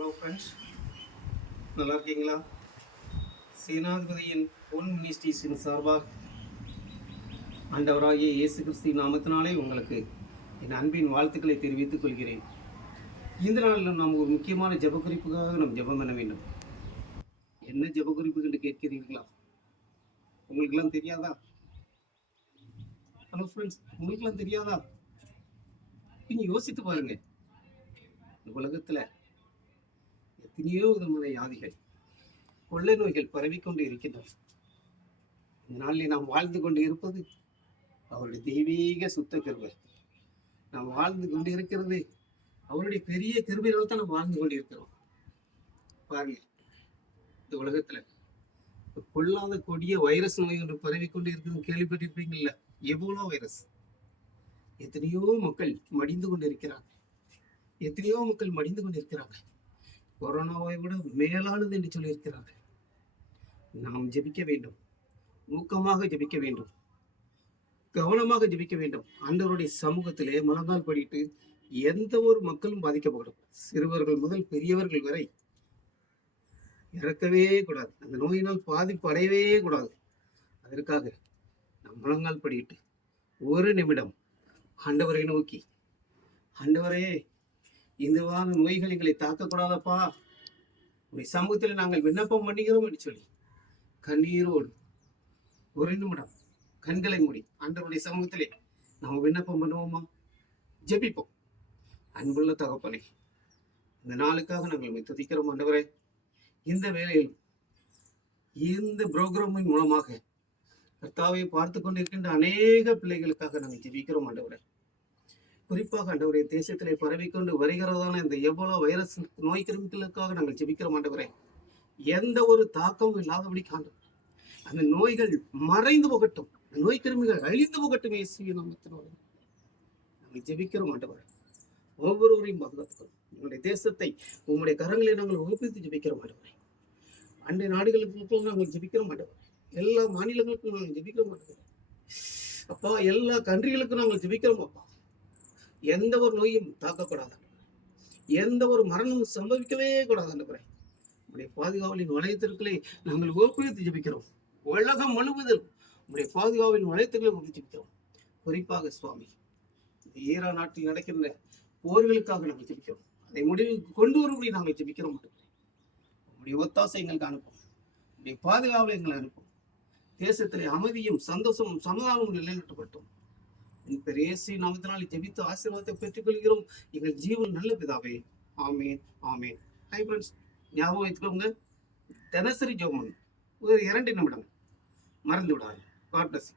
Hello friends, நல்லா இருக்கீங்களா? சேனாதிபதியின் பொன் மினிஸ்ட்ரீஸின் சார்பாக ஆண்டவராகிய இயேசு கிறிஸ்து நாமத்தினாலே உங்களுக்கு என் அன்பின் வாழ்த்துக்களை தெரிவித்துக் கொள்கிறேன். இந்த நாளில் நாம் ஒரு முக்கியமான ஜெப குறிப்புக்காக நாம் ஜெபம் பண்ண வேண்டும். என்ன ஜெப குறிப்பு என்று கேட்கிறீர்களா? உங்களுக்கெல்லாம் தெரியாதா? ஹலோ ஃப்ரெண்ட்ஸ், உங்களுக்கெல்லாம் தெரியாதா? கொஞ்சம் யோசித்து பாருங்க. இந்த உலகத்தில் எத்தனையோ விதமான வியாதிகள், கொள்ளை நோய்கள் பரவிக்கொண்டு இருக்கின்றன. இந்த நாளில் நாம் வாழ்ந்து கொண்டு இருப்பது அவருடைய தெய்வீக சுத்த கிருபை. நாம் வாழ்ந்து கொண்டு இருக்கிறது அவருடைய பெரிய கிருபையால் தான் நாம் வாழ்ந்து கொண்டு இருக்கிறோம். பாருங்க, இந்த உலகத்துல கொள்ளாத கொடிய வைரஸ் நோய் ஒன்று பரவிக்கொண்டு இருக்குதுன்னு கேள்விப்பட்டிருப்பீங்கல்ல? எவ்வளோ வைரஸ். எத்தனையோ மக்கள் மடிந்து கொண்டு இருக்கிறாங்க. கொரோனாவை விட மேலானது என்று சொல்லியிருக்கிறார்கள். நாம் ஜெபிக்க வேண்டும், ஊக்கமாக ஜெபிக்க வேண்டும், கவனமாக ஜெபிக்க வேண்டும். ஆண்டவருடைய சமூகத்திலே முழங்கால் படிட்டு எந்த ஒரு மக்களும் பாதிக்கப்படும். சிறுவர்கள் முதல் பெரியவர்கள் வரை இறக்கவே கூடாது. அந்த நோயினால் பாதிப்பு அடையவே கூடாது. அதற்காக நாம் முழங்கால் படிட்டு ஒரு நிமிடம் ஆண்டவரை நோக்கி, ஆண்டவரே, இந்த வார நோய்கள் எங்களை தாக்கக்கூடாதப்பா, உடைய சமூகத்தில் நாங்கள் விண்ணப்பம் பண்ணுகிறோம் என்று சொல்லி கண்ணீரோடு ஒரு நிமிடம் கண்களை மூடி ஆண்டவருடைய சமூகத்திலே நாம் விண்ணப்பம் பண்ணுவோமா? ஜெபிப்போம். அன்புள்ள தகப்பனே, இந்த நாளுக்காக நாங்கள் துதிக்கிறோம். ஆண்டவரே, இந்த வேளையில் இந்த புரோகிராமின் மூலமாக கர்த்தாவை பார்த்து கொண்டிருக்கின்ற அநேக பிள்ளைகளுக்காக நாங்கள் ஜெபிக்கிறோம். ஆண்டவரே, குறிப்பாக ஆண்டவரே, தேசத்திலே பரவிக்கொண்டு வருகிறதான இந்த எவ்வளோ வைரஸ் நோய் கிருமிகளுக்காக நாங்கள் ஜெபிக்கிறோம். ஆண்டவரே, எந்த ஒரு தாக்கமும் இல்லாதபடி ஆண்டவரே, அந்த நோய்கள் மறைந்து போகட்டும், நோய் கிருமிகள் அழிந்து போகட்டும். இயேசுவின் நாமத்தினாலே நாங்கள் ஜெபிக்கிறோம். ஆண்டவரே, ஒவ்வொருவரையும் பாதுகாத்துக்கிறோம். எங்களுடைய தேசத்தை உங்களுடைய கரங்களை நாங்கள் ஒப்புவித்து ஜெபிக்கிறோம். ஆண்டவரே, அண்டை நாடுகளுக்கும் நாங்கள் ஜெபிக்கிறோம். ஆண்டவரே, எல்லா மாநிலங்களுக்கும் நாங்கள் ஜெபிக்கிறோம். ஆண்டவரே, அப்பா, எல்லா கண்ட்ரிகளுக்கும் நாங்கள் ஜெபிக்கிறோம். அப்பா, எந்த ஒரு நோயும் தாக்கக்கூடாது. எந்த ஒரு மரணமும் சம்பவிக்கவே கூடாது. ஆண்டவரே, உடைய பாதுகாவலின் வளையத்திற்குள்ளே நாங்கள் ஒப்புவித்து ஜெபிக்கிறோம். உலகம் முழுவதும் உடைய பாதுகாவலின் வளையத்திற்குள்ளே ஒப்புவித்து ஜெபிக்கிறோம். குறிப்பாக சுவாமி, ஈரான் நாட்டில் நடக்கின்ற போர்களுக்காக நாங்கள் ஜெபிக்கிறோம். அதை முடிவுக்கு கொண்டு வரும்படி நாங்கள் ஜெபிக்கிறோம். உடைய ஒத்தாசை எங்களுக்கு அனுப்பும், உடைய பாதுகாவலை எங்களை அனுப்பும். தேசத்திலே அமைதியும் சந்தோஷமும் சமாதானமும் நிலைநாட்டப்பட்டோம். இயேசு நாமத்தினால் ஜெபித்து ஆசீர்வாதத்தை பெற்றுக் கொள்கிறோம் எங்கள் ஜீவன் நல்ல பிதாவே. ஆமேன், ஆமேன். ஹை ஃப்ரெண்ட்ஸ், ஞாபகம் வைத்துக்கோங்க, தினசரி ஜெபம் ஒரு 2 நிமிடம் மறந்து விடாது. God plus.